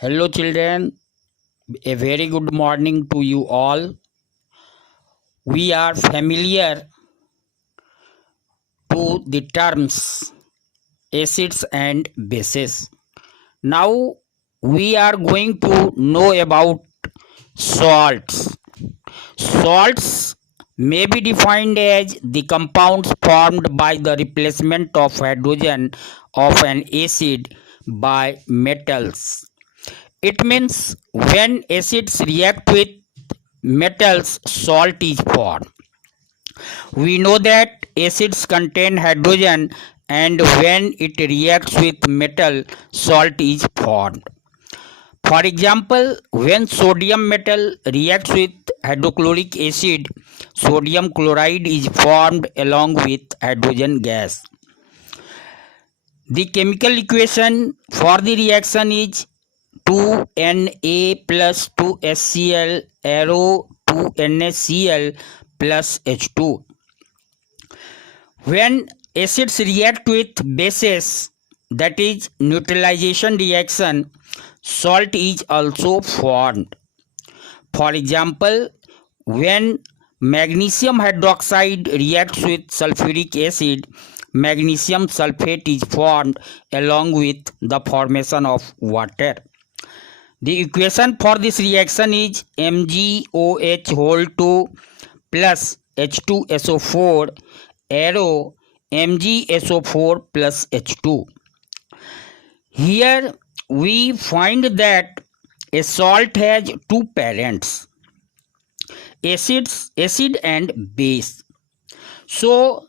Hello, children. A very good morning to you all. We are familiar to the terms acids and bases. Now, we are going to know about salts. Salts may be defined as the compounds formed by the replacement of hydrogen of an acid by metals. It means when acids react with metals, salt is formed. We know that acids contain hydrogen, and when it reacts with metal, salt is formed. For example, when sodium metal reacts with hydrochloric acid, sodium chloride is formed along with hydrogen gas. The chemical equation for the reaction is 2Na plus 2HCl arrow 2NaCl plus H2. When acids react with bases, that is neutralization reaction, salt is also formed. For example, when magnesium hydroxide reacts with sulfuric acid, magnesium sulfate is formed along with the formation of water. The equation for this reaction is MgOH whole 2 plus H2SO4 arrow MgSO4 plus H2. Here we find that a salt has two parents, acid and base. So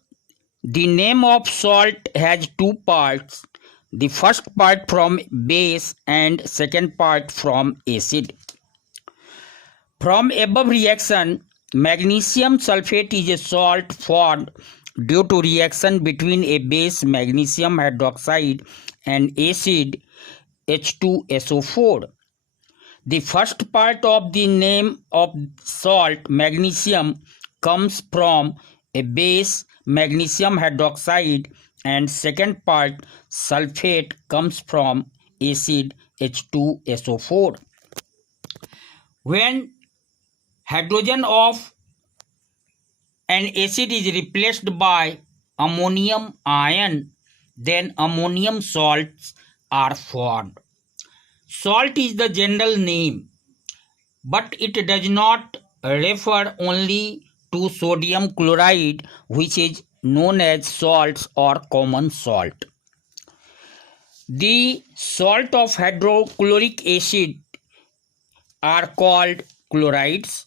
the name of salt has two parts, the first part from base and second part from acid. From above reaction, magnesium sulfate is a salt formed due to reaction between a base magnesium hydroxide and acid H2SO4. The first part of the name of salt magnesium comes from a base magnesium hydroxide, and second part sulfate comes from acid H2SO4. When hydrogen of an acid is replaced by ammonium ion, then ammonium salts are formed. Salt is the general name, but it does not refer only to sodium chloride, which is known as salts or common salt. The salt of hydrochloric acid are called chlorides.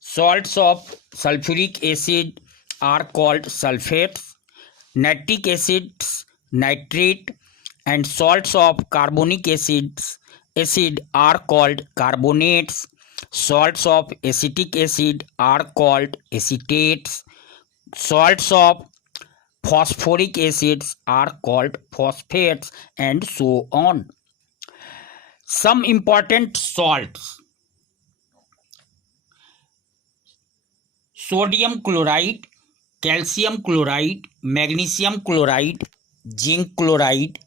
Salts of sulfuric acid are called sulfates, nitric acids nitrate, and salts of carbonic acid are called carbonates. Salts of acetic acid are called acetates. Salts of phosphoric acids are called phosphates, and so on. Some important salts: sodium chloride, calcium chloride, magnesium chloride, zinc chloride,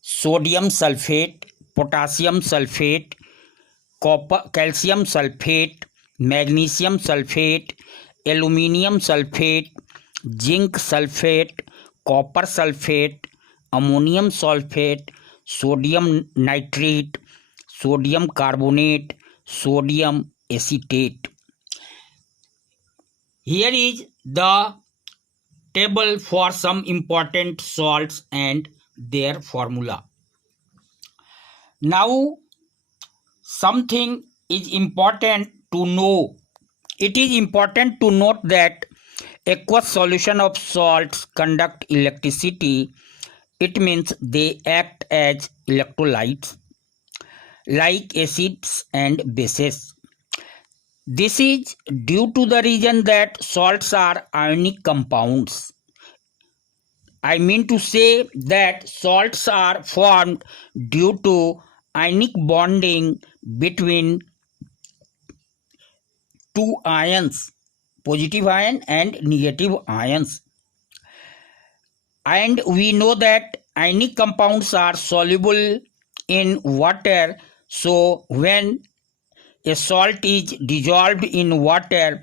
sodium sulfate, potassium sulfate, calcium sulfate, magnesium sulfate, aluminium sulfate, zinc sulfate, copper sulfate, ammonium sulfate, sodium nitrate, sodium carbonate, sodium acetate. Here is the table for some important salts and their formula. Now, something is important to know. It is important to note that aqueous solution of salts conduct electricity. It means they act as electrolytes like acids and bases. This is due to the reason that salts are ionic compounds. I mean to say that salts are formed due to ionic bonding between two ions, positive ion and negative ions. And we know that ionic compounds are soluble in water, So when a salt is dissolved in water,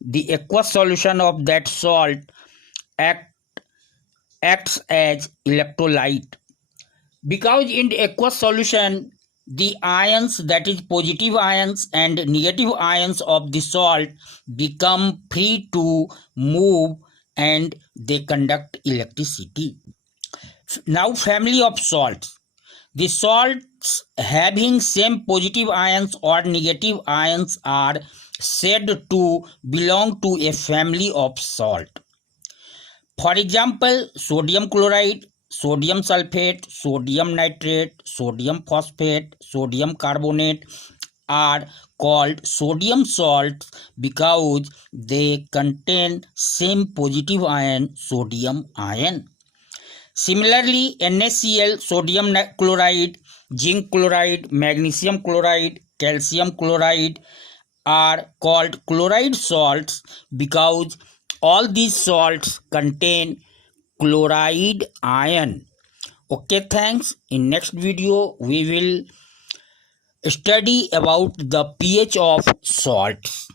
the aqueous solution of that salt act, acts as electrolyte. Because in the aqueous solution, the ions, that is positive ions and negative ions of the salt, become free to move and they conduct electricity. Now, family of salts. The salts having same positive ions or negative ions are said to belong to a family of salt. For example, sodium chloride, sodium sulfate, sodium nitrate, sodium phosphate, sodium carbonate are called sodium salts because they contain same positive ion, sodium ion. Similarly, NaCl, sodium chloride, zinc chloride, magnesium chloride, calcium chloride are called chloride salts because all these salts contain chloride ion. Okay, thanks. In next video, we will study about the pH of salts.